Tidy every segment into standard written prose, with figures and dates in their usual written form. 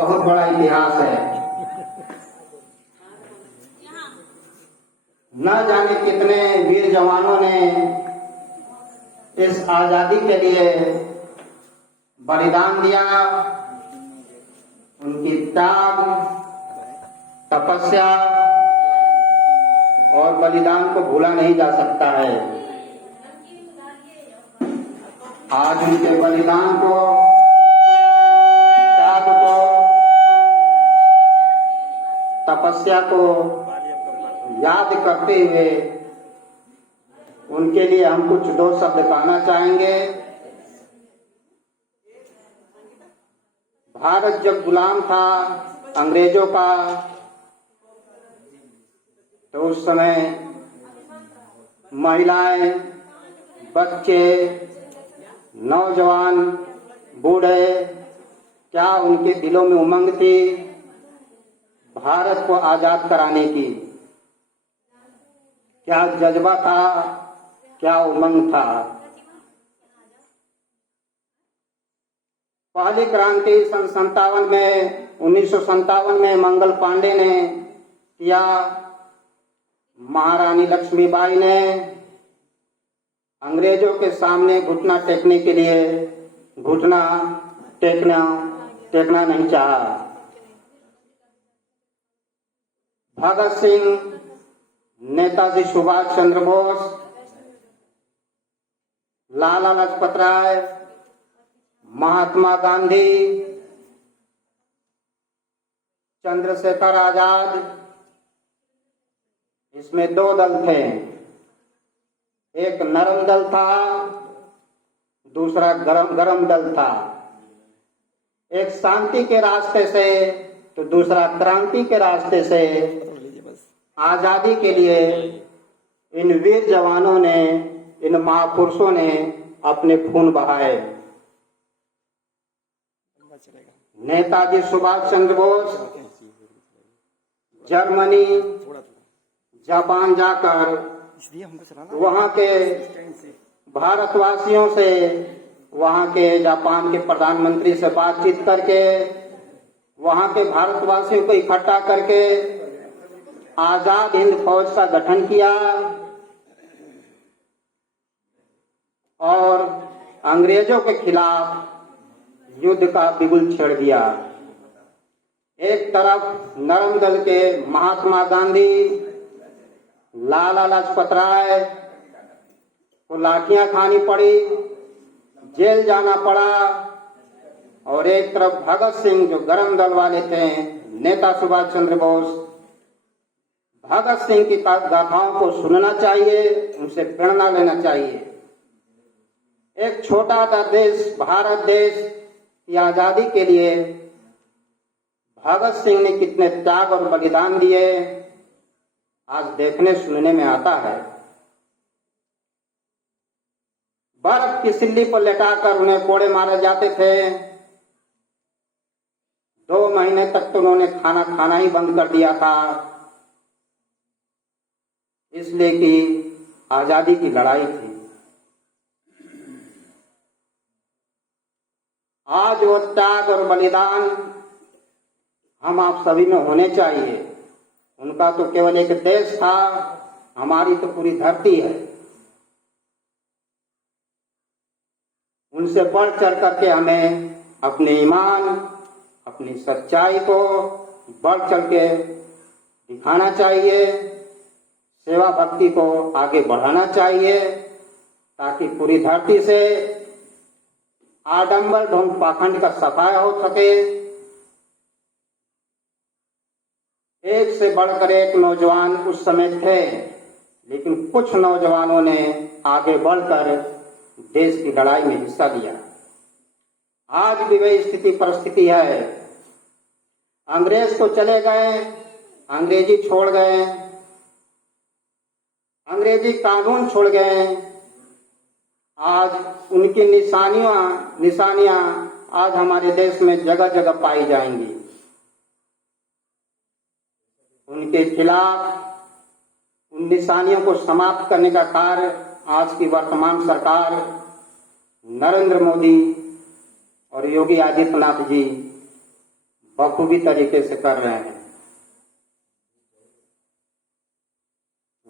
बहुत बड़ा इतिहास है। न जाने कितने वीर जवानों ने इस आजादी के लिए बलिदान दिया। उनकी त्याग, तपस्या और बलिदान को भूला नहीं जा सकता है। आज उनके बलिदान को, त्याग को, तपस्या को याद करते हुए उनके लिए हम कुछ दो शब्द कहना चाहेंगे। भारत जब गुलाम था अंग्रेजों का, तो उस समय महिलाएं, बच्चे, नौजवान, बूढ़े, क्या उनके दिलों में उमंग थी भारत को आजाद कराने की। क्या जज्बा था, क्या उमंग था। पहली क्रांति सन 1957 में मंगल पांडे ने किया। महारानी लक्ष्मीबाई ने अंग्रेजों के सामने घुटना टेकने के लिए घुटना टेकना नहीं चाहा। भगत सिंह, नेताजी सुभाष चंद्र बोस, लाला लाजपत राय, महात्मा गांधी, चंद्रशेखर आजाद, इसमें दो दल थे। एक नरम दल था, दूसरा गरम दल था। एक शांति के रास्ते से तो दूसरा क्रांति के रास्ते से आजादी के लिए इन वीर जवानों ने, इन महापुरुषों ने अपने खून बहाए। नेताजी सुभाष चंद्र बोस जर्मनी, जापान जाकर वहां के भारतवासियों से, वहां के जापान के प्रधानमंत्री से बातचीत करके, वहां के भारतवासियों को इकट्ठा करके आजाद हिंद फौज का गठन किया और अंग्रेजों के खिलाफ युद्ध का बिगुल छेड़ दिया। एक तरफ नरम दल के महात्मा गांधी, लाला लाजपत राय को लाठियां खानी पड़ी, जेल जाना पड़ा, और एक तरफ भगत सिंह जो गरम दल वाले थे, नेता सुभाष चंद्र बोस। भगत सिंह की गाथाओं को सुनना चाहिए, उनसे प्रेरणा लेना चाहिए। एक छोटा सा देश, भारत देश की आजादी के लिए भगत सिंह ने कितने त्याग और बलिदान दिए, आज देखने सुनने में आता है। बर्फ की सिल्ली पर लेटाकर उन्हें कोड़े मारे जाते थे। 2 महीने तक तो उन्होंने खाना खाना ही बंद कर दिया था, इसलिए कि आजादी की लड़ाई थी। आज वो त्याग और बलिदान हम आप सभी में होने चाहिए। उनका तो केवल एक देश था, हमारी तो पूरी धरती है। उनसे बढ़ चढ़ करके हमें अपने ईमान, अपनी सच्चाई को बढ़ चढ़ के दिखाना चाहिए, सेवा भक्ति को आगे बढ़ाना चाहिए, ताकि पूरी धरती से आडंबर ढोंग पाखंड का सफाया हो सके। एक से बढ़कर एक नौजवान उस समय थे, लेकिन कुछ नौजवानों ने आगे बढ़कर देश की लड़ाई में हिस्सा लिया। आज भी वही स्थिति परिस्थिति है। अंग्रेज तो चले गए, अंग्रेजी छोड़ गए, अंग्रेजी कानून छोड़ गए। आज उनकी निशानियां आज हमारे देश में जगह जगह पाई जाएंगी। उनके खिलाफ उन निशानियों को समाप्त करने का कार्य आज की वर्तमान सरकार नरेंद्र मोदी और योगी आदित्यनाथ जी बखूबी तरीके से कर रहे हैं।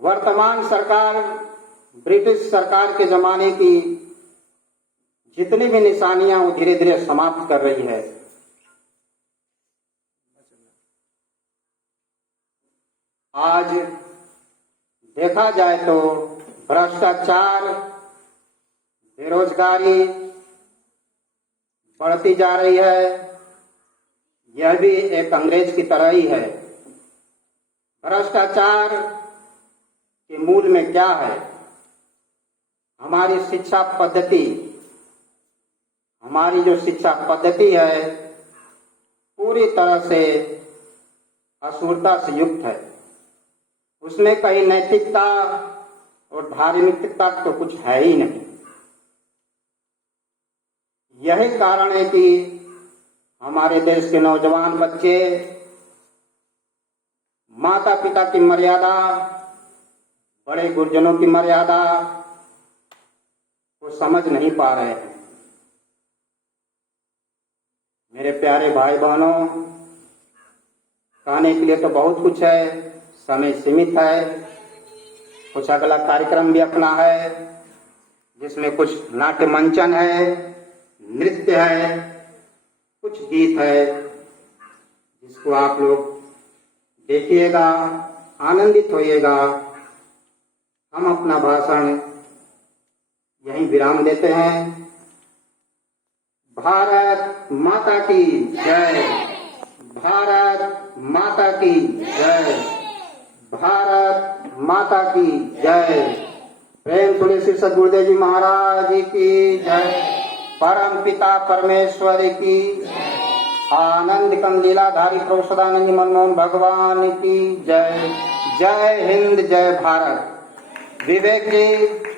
वर्तमान सरकार ब्रिटिश सरकार के जमाने की जितनी भी निशानियां वो धीरे धीरे समाप्त कर रही है। आज देखा जाए तो भ्रष्टाचार, बेरोजगारी बढ़ती जा रही है। यह भी एक अंग्रेज की तरह ही है। भ्रष्टाचार के मूल में क्या है? हमारी शिक्षा पद्धति, हमारी जो शिक्षा पद्धति है पूरी तरह से असुरता से युक्त है। उसमें कहीं नैतिकता और धार्मिकता तो कुछ है ही नहीं। यही कारण है कि हमारे देश के नौजवान बच्चे माता पिता की मर्यादा, बड़े गुरुजनों की मर्यादा को समझ नहीं पा रहे हैं। मेरे प्यारे भाई बहनों, कहने के लिए तो बहुत कुछ है, समय सीमित है। कुछ अगला कार्यक्रम भी अपना है जिसमें कुछ नाट्य मंचन है, नृत्य है, कुछ गीत है, जिसको आप लोग देखिएगा, आनंदित होइएगा। हम अपना भाषण यहीं विराम देते हैं। भारत माता की जय, भारत माता की जय, भारत माता की जय। प्रेम सुनिए श्री सद्गुरुदेव जी महाराज की जय, परम पिता परमेश्वर की, आनंद कंद लीलाधारी प्रभु सदानंद जी मनमोहन भगवान की जय। जय हिंद, जय भारत। विवेक जी।